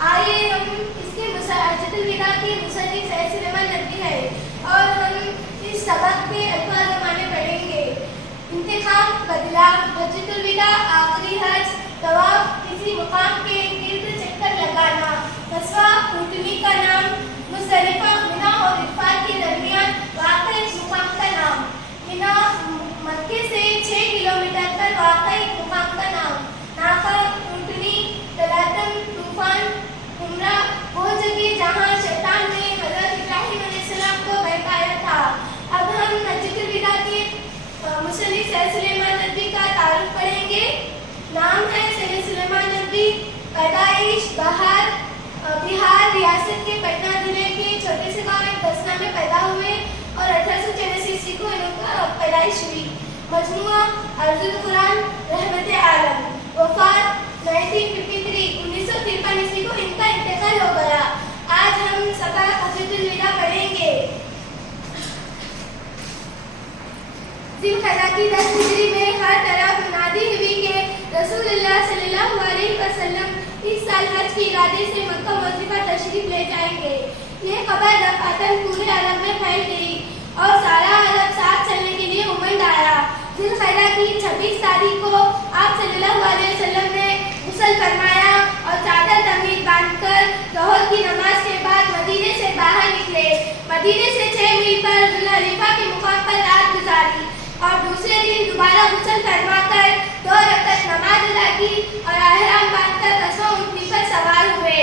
آئیے ہم اس کے حجۃ الوداع کے مصنف سید سلیمان ندوی ہے اور ہم اس سبق کے الفاظ معنی پڑھیں گے۔ انتخاب بدلا، حجۃ الوداع آخری حج، طواف کسی مقام کے گرد چکر لگانا، قصوہ اونٹنی کا نام، مزدلفہ منا اور عرفات کے درمیان واقع اس مقام کا نام، منا مکے سے 6 کلومیٹر پر واقع ایک مقام کا نام، ناقہ اونٹنی، تلاتم طوفان، عمرہ وہ جگہ جہاں شیطان نے حضرت ابراہیم علیہ السلام کو بہکایا تھا۔ اب ہم حجۃ الوداع کے مصنف سید سلیمان ندوی کا تعارف پڑھیں گے۔ نام ہے سید سلیمان ندوی، پیدائش بہار ریاست کے پٹنہ ضلع کے چھوٹے سے گاؤں دسنا میں پیدا ہوئے اور 1884 عیسوی کو ان کا پیدائش ہوئی۔ مجموعہ عرض القرآن رحمت عالم، وفات 1953 عیسوی کو ان کا انتقال ہو گیا۔ آج ہم سبق حجۃ الوداع پڑھیں گے۔ ذی القعدہ کی 10 ہجری میں ہر طرف منادی ہوئی کہ رسول اللہ صلی اللہ علیہ وسلم اس سال حج کے ارادے سے مکہ معظمہ تشریف لے جائیں گے۔ یہ خبر دفعتاً پورے عرب میں پھیل گئی اور سارا عرب ساتھ چلنے کے لیے امنڈ آیا۔ ذی القعدہ کی 26 تاریخ کو آپ صلی اللہ علیہ وسلم نے غسل فرمایا اور چادر تمیز باندھ کر ظہر کی نماز کے بعد مدینے سے باہر نکلے۔ مدینے سے 6 میل پر ذوالحلیفہ کے مقام پر رات گزاری اور دوسرے دن دوبارہ غسل فرما کر 2 رکعت نماز ادا کی اور احرام باندھ کر قصوہ اونٹنی پر سوار ہوئے۔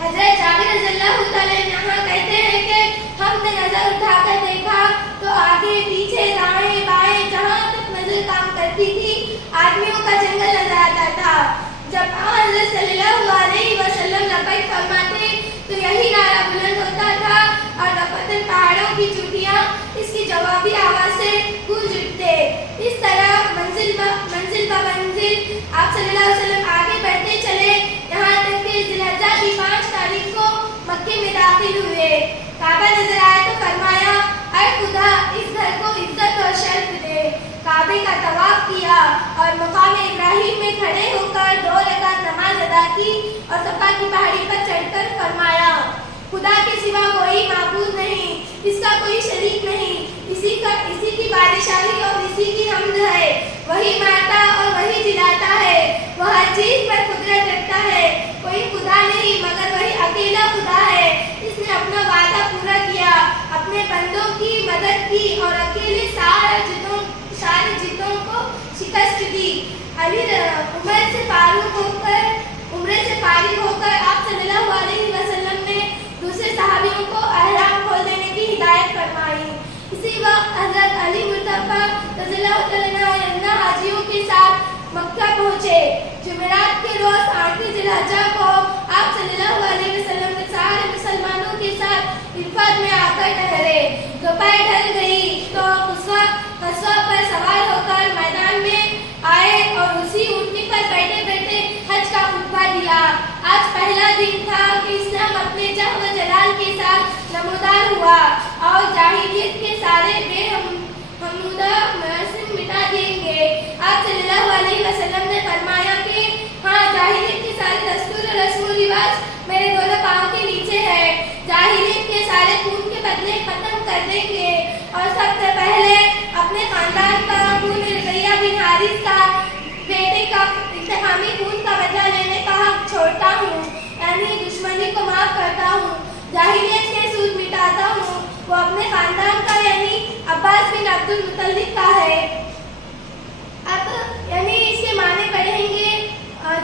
حضرت جابر رضی اللہ تعالیٰ عنہ کہتے ہیں کہ ہم نے نظر اٹھا کر دیکھا تو آگے پیچھے دائیں بائیں جہاں تک نظر کام کرتی تھی آدمیوں کا جنگل نظر آتا تھا۔ جب حضرت صلی اللہ علیہ وسلم لبیک فرماتے تو یہی نعرہ بلند ہوتا تھا اور دفعتاً پہاڑوں کی چوٹیاں اس کی جوابی آواز سے گونج اٹھتے۔ اس طرح منزل بہ منزل آپ صلی اللہ علیہ وسلم آگے بڑھتے چلے یہاں تک کہ ذی الحجہ کی 5 تاریخ کو مکے میں داخل ہوئے۔ کعبہ نظر آیا تو فرمایا اے خدا اس گھر کو عزت اور شرف دے۔ کعبے کا طواف کیا اور مقام ابراہیم میں کھڑے ہو کر 2 رکعت نماز ادا کی اور صفا کی پہاڑی پر چڑھ کر فرمایا خدا کے سوا کوئی معبود نہیں، اس کا کوئی شریک نہیں، اسی کی بادشاہی اور اسی کی حمد ہے، وہی مارتا اور وہی جلاتا ہے، وہ ہر چیز پر قدرت رکھتا ہے، کوئی خدا نہیں مگر وہی اکیلا خدا ہے۔ اس نے اپنا وعدہ پورا کیا، اپنے بندوں کی مدد کی اور اکیلے سارے جدوں کو شکست دی۔ عمرے سے فارغ ہو کر آپ صلی اللہ علیہ وسلم نے دوسرے صحابیوں کو احرام کھول دینے کی ہدایت فرمائی۔ اسی وقت حضرت علی مرتضیٰ رضی اللہ عنہ حاجیوں کے ساتھ مکہ پہنچے۔ جمعرات کے روز 8ویں ذی الحجہ کو آپ صلی اللہ علیہ وسلم نے سارے مسلمانوں کے ساتھ عرفات میں آ کر ٹھہرے۔ دوپہر ڈھل گئی تو قصوہ پر سوار ہو کر میدان میں آئے اور اسی اونٹنی پر بیٹھے بیٹھے حج کا خطبہ دیا۔ آج پہلا دن تھا کہ اسلام اپنے جہ و جلال کے ساتھ نمودار ہوا اور جاہلیت کے سارے بے حمودہ مراسم مٹا دیں گے۔ آپ صلی اللہ علیہ وسلم نے فرمایا کہ ہاں جاہلیت کے سارے دستور و رسم و رواج میرے دونوں پاؤں کے نیچے ہے۔ جاہلیت کے سارے خون کے بدلے ختم کر دیں گے اور سب سے پہلے اپنے خاندان کا خون ربیہ بن حارث کا بیٹے کا انتقامی خون کا بدلہ لینے کا حق چھوڑتا ہوں، یعنی دشمنی کو معاف کرتا ہوں، جاہلیت کے سود مٹاتا ہوں۔ وہ اپنے خاندان کا یعنی عباس بن عبد المطلب کا ہے۔ اب یعنی اس کے معنی پڑھیں گے۔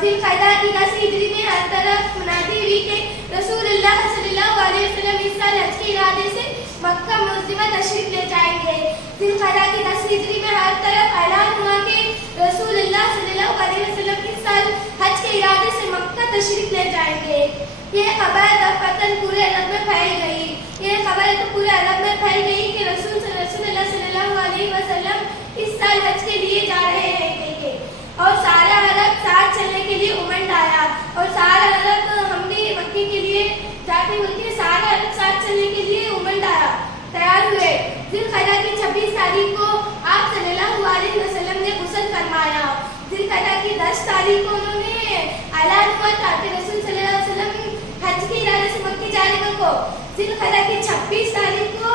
ذی القعدہ کی 10 ہجری میں ہر طرف منادی ہوئی کہ رسول اللہ صلی اللہ علیہ وسلم اس سال حج کے ارادے سے مکہ معظمہ تشریف لے جائیں گے۔ ذی القعدہ کی 10 ہجری میں ہر طرف اعلان ہوا کہ رسول اللہ صلی اللہ علیہ وسلم اس سال حج کے ارادے سے مکہ تشریف لے جائیں گے۔ یہ خبر دفعتاً پورے عرب میں پھیل گئی کہ رسول اللہ صلی اللہ علیہ وسلم اس سال حج کے لیے جا رہے ہیں اور سارا عرب ساتھ چلنے کے لیے امنڈ آیا اور سارا عرب ہم بھی مکے کے لیے جاتے ہوئے سارا عرب ساتھ چلنے کے لیے امنڈ آیا، تیار ہوئے۔ ذی القعدہ کی 26 تاریخ کو آپ صلی اللہ علیہ وسلم نے غسل فرمایا۔ ذی القعدہ کی 10 تاریخ کو انہوں نے اعلان ہوا تھا کہ رسول صلی اللہ علیہ وسلم को ज़िलक़अदा की 26 तारीख को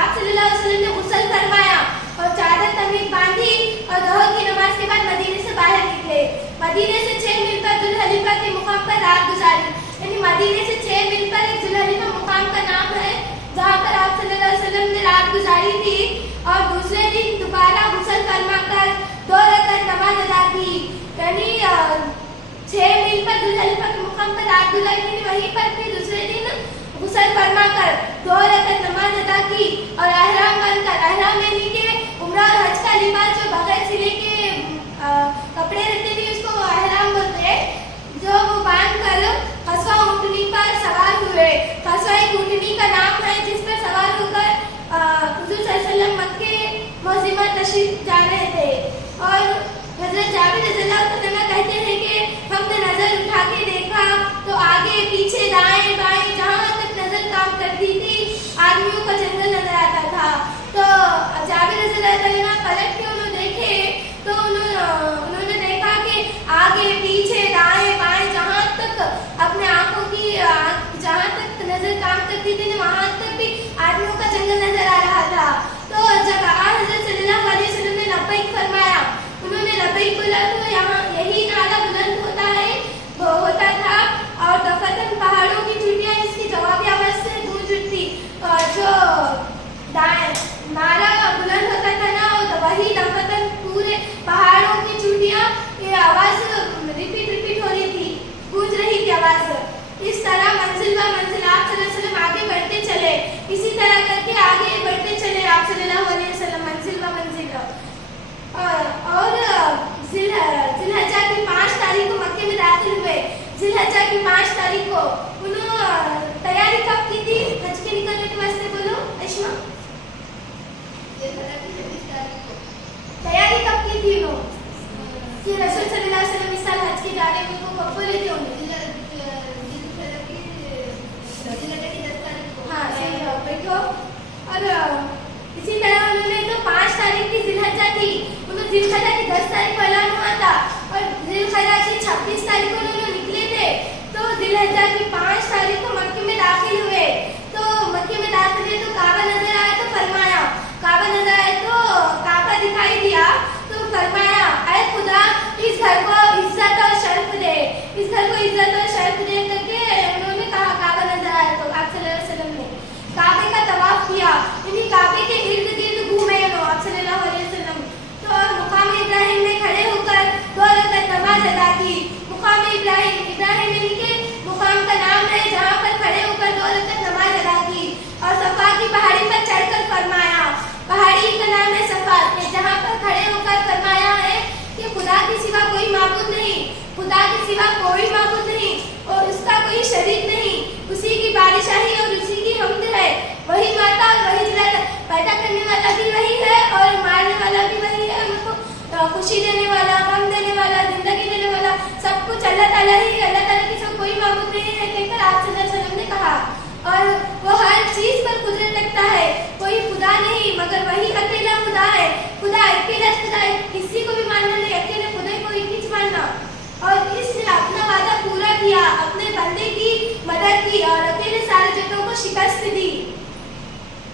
आप सल्लल्लाहु अलैहि वसल्लम ने गुस्ल फरमाया और चादर तमीज बांधी और ज़ोहर की नमाज के बाद मदीने से बाहर निकले। मदीने से 6 मील पर जुल्हलीफा के मुकाम पर रात गुजारी। यानी मदीने से 6 मील पर एक जुल्हलीफा मुकाम का नाम है जहाँ पर आप सल्लल्लाहु अलैहि वसल्लम ने रात गुजारी थी और दूसरे दिन दोबारा गुस्ल फरमा कर 2 रकात नमाज अदा की। यानी 6 मील पर जुल्हलीफा के मुकाम पर रात गुजारी थी, वहीं पर फिर दूसरे दिन गुस्ल फरमा कर 2 रकात नमाज अदा की और अहराम बनकर, अहराम यानी कि उम्रा और हज का लिबास जो बगैर सिले के कपड़े रहते थे उसको अहराम बोलते हैं, जो वो बांध कर कस्वा ऊँटनी पर सवार हुए। कस्वा एक ऊँटनी का नाम है जिस पर सवार होकर हुजूर सल्लल्लाहु अलैहि वसल्लम मक्के मुअज़्ज़मा तशरीफ जा रहे थे। और हज़रत जाबिर रज़ियल्लाहु अन्हु कहते हैं कि हमने नजर उठा के देखा तो आगे पीछे दाएं बाएं जहाँ तक नजर काम करती थी आदमियों का जंगल नजर आता था। तो जाबिर रज़ियल्लाहु अन्हु पलट के उन्होंने देखे तो उन्होंने देखा कि आगे पीछे दाएं बाएं जहाँ तक अपने आंखों की जहाँ तक नजर काम करती थी वहाँ तक भी आदमियों का जंगल नजर आ रहा था। तो जब हज़रत सल्लल्लाहु अलैहि वसल्लम ने लब्बैक फरमाया, उन्होंने लब्बैक बोला तो यहाँ यही नारा बुलंद होता था और दफतन पहाड़ों की चोटियाँ इसकी जवाबी आवाज से गूंज उठती। जो नारा बुलंद होता था ना वही दफतन पूरे पहाड़ों की चोटियाँ ये आवाज रिपीट हो रही थी, गूंज रही थी आवाज। इस तरह मंजिल व मंजिल आप सल्लल्लाहु अलैहि वसल्लम आगे बढ़ते चले, इसी तरह करके आगे बढ़ते चले आप सल्लल्लाहु अलैहि वसल्लम मंजिल व मंजिल। और ज़िलहज्जा की 5 तारीख को मक्के में दाखिल हुए। ज़िलहज्जा की 5 तारीख को उन्होंने तैयारी कब की थी हज के निकलने के वास्ते? बोलो अश्मा, तैयारी कब की थी उन्होंने कि रसूल सल्लल्लाहु अलैहि वसल्लम इस साल हज के जा रहे हैं, उनको कब बोले थे उन्होंने? हाँ सही जवाब बैठो। और इसी तरह उन्होंने तो 5 तारीख की ज़िलहज्जा थी, उन्होंने ज़िलहज्जा की 10 तारीख को ऐलान हुआ था और ज़िलहज्जा की 26 तारीख को उन्होंने निकले थे। तो ज़िलहज्जा की 5 तारीख को मक्के में दाखिल हुए। तो मक्के में दाखिल हुए तो काबा नजर आया तो फरमाया, काबा नजर आया तो काबा दिखाई दिया तो फरमाया, ऐ खुदा इस घर को इज्जत और शर्फ दे, इस घर को इज्जत और शर्फ दे करके उन्होंने कहा। काबा नजर आया तो आप सल्लल्लाहु अलैहि वसल्लम ने काबे का तवाफ किया, यानी काबे के इर्द गिर्द घूमे आप सल्लल्लाहु अलैहि वसल्लम। तो मुकाम इब्राहिम में खड़े होकर 2 रकात नमाज अदा की। मुकाम इब्राहिम यानी कि मुकाम का नाम है जहाँ पर खड़े होकर 2 रकात नमाज अदा की। और सफा की पहाड़ी पर चढ़कर फरमाया, पहाड़ी का नाम है सफा, जहाँ पर खड़े होकर फरमाया है कि खुदा के सिवा कोई माबूद नहीं, खुदा के सिवा कोई माबूद नहीं और उसका कोई शरीक नहीं, उसी की बादशाही और उसी की हम्द है, वही माता और वही जिलाता, पैदा करने वाला भी वही है और मारने वाला भी वही है, उनको खुशी देने वाला, गम देने वाला, जिंदगी देने वाला, सब कुछ अल्लाह ताला ही, अल्लाह ताला की सब कोई माबूद नहीं है कहकर आप सल्लल्लाहु अलैहि वसल्लम ने कहा। और वो हर चीज पर कुदरत रखता है, कोई खुदा नहीं मगर वही अकेला खुदा है। खुदा अकेला खुदा है, किसी को भी मानना नहीं, अकेले खुदा को एक ही मानना। और इसने अपना वादा पूरा किया, अपने बंदे की मदद की और अकेले सारे जगहों को शिकस्त दी।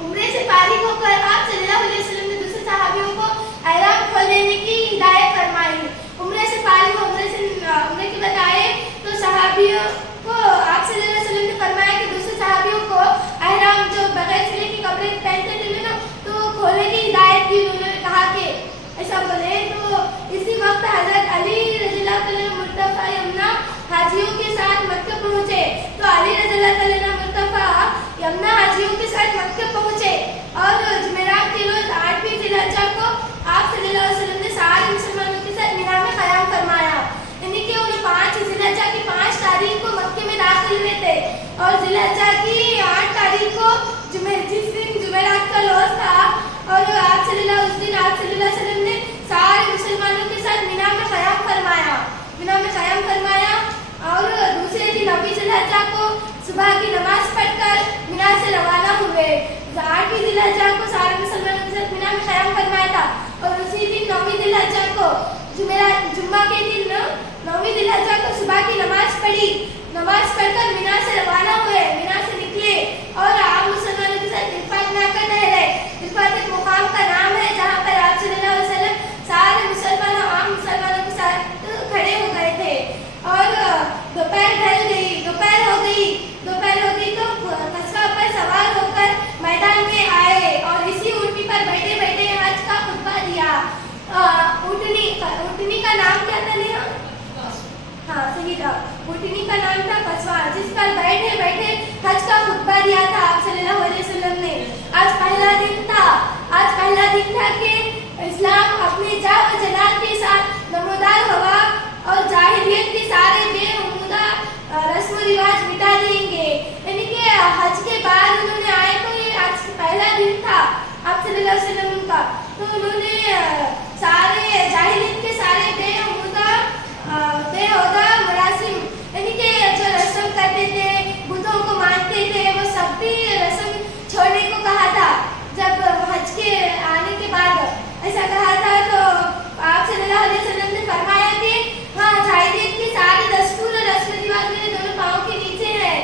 उम्रे से फारिग होकर आप सल्लल्लाहु अलैहि वसल्लम ने दूसरे सहाबियों को एहराम खोल देने की हिदायत फरमाई। उम्रे से फारिग उम्रे के बाद आए तो सहाबियों को आप सल्लल्लाहु अलैहि वसल्लम ने फरमाया कि दूसरे सहाबियों को एहराम जो बगैर सिले के कपड़े पहनते थे ना तो खोलने की हिदायत की। उन्होंने कहा कि ऐसा बोले। तो इसी वक्त हजरत अली रज़ियल्लाहु अन्हु मुर्तफा यमुना हाजियों के साथ मक्के पहुँचे। तो अली रज़ियल्लाहु अन्हु मुर्तफा यमुना हाजियों के साथ मक्के पहुँचे और जुमेरात के रोज 8वीं ज़िलहज्जा को आप सल्लल्लाहु अलैहि वसल्लम ने सारे मुसलमानों के साथ मीना में क़याम फरमाया। यानी कि उन्हें 5 ज़िलहज्जा की 5 तारीख को मक्के में दाखिल हुए थे और ज़िलहज्जा की 8 तारीख को जिस दिन जुमेरात का रोज था और आप सल्लल्लाहु अलैहि वसल्लम ने सारे मुसलमानों के साथ मीना में क़याम फरमाया, और दूसरे दिन 9वीं ज़िलहज्जा को सुबह की नमाज पढ़कर मीना से रवाना हुए। 8वीं ज़िलहज्जा को सारे मुसलमानों के साथ मीना में क़याम फरमाया था और उसी दिन 9वीं ज़िलहज्जा को जुम्मा के दिन 9वीं ज़िलहज्जा को सुबह की नमाज पढ़ी। नमाज पढ़कर मीना से रवाना हुए, मीना से निकले और आप मुसलमानों के साथ इल्फात ना कर ठहरे। इल्फात एक मुकाम का नाम है जहाँ पर आप सल्लल्लाहु अलैहि वसल्लम सारे मुसलमानों आम मुसलमानों के साथ खड़े हो गए थे। और दोपहर हो गई तो कस्बा पर सवार होकर मैदान में आए और इसी ऊँटनी पर बैठे बैठे हज का खुतबा दिया। ऊँटनी का नाम क्या था नेहा? हाँ सही था, ऊँटनी का नाम था कस्बा, जिस पर बैठे बैठे हज का खुतबा दिया था आप सल्लल्लाहु अलैहि वसल्लम ने। आज पहला दिन था कि इस्लाम अपने जा व जलाल के साथ नमोदार हुआ और जाहिलियत के सारे बेहुदा रस्म रिवाज मिटा देंगे। यानी कि हज के बाद उन्होंने आए तो ये आज पहला दिन था आप सल्लल्लाहु अलैहि वसल्लम का, तो उन्होंने सारे जाहिलियत के सारे बेहुदा मरासिम यानी कि जो रस्म करते थे, बुतों को मानते थे, वो सब भी रस्म छोड़ने को कहा था। जब हज के आने के बाद ऐसा कहा था तो आप सल्लल्लाहु अलैहि वसल्लम ने फरमाया कि हाँ, जाहिलियत के सारे दस्तूर और रस्म रिवाज मेरे दोनों पाँव के नीचे है।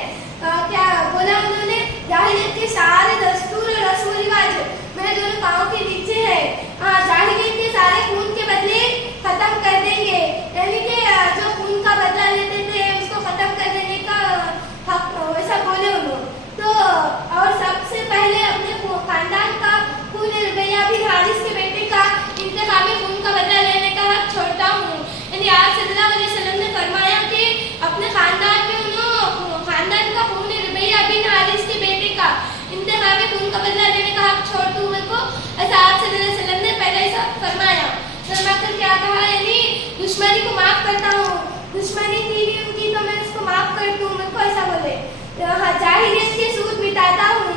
क्या बोला उन्होंने? जाहिलियत के सारे दस्तूर और रस्म रिवाज मेरे दोनों पाँव के नीचे है। हाँ, जाहिलियत के सारे खून के बदले खत्म कर देंगे, यानी कि जो खून का बदला लेते थे उसको खत्म कर देने का हक, वैसा बोले उन्होंने। तो और सबसे पहले अपने खानदान का खून रबिया बिन हारिस के बेटे का इंतकामी खून का बदला लेने का हक छोड़ता हूँ। यानी आप सल्लल्लाहु अलैहि वसल्लम ने फरमाया कि अपने खानदान का खून रबिया बिन हारिस के बेटे का इंतकामी खून का बदला लेने का हक छोड़ दूँ मेरे को, ऐसा आप सल्लल्लाहु अलैहि वसल्लम ने पहले ऐसा फरमाया। फरमाकर क्या कहा? यानी दुश्मनी को माफ करता हूँ, दुश्मनी थी भी उनकी तो मैं उसको माफ कर दूँ, मेरे को ऐसा बोले। जाहिलियत के सूद मिटाता हूँ,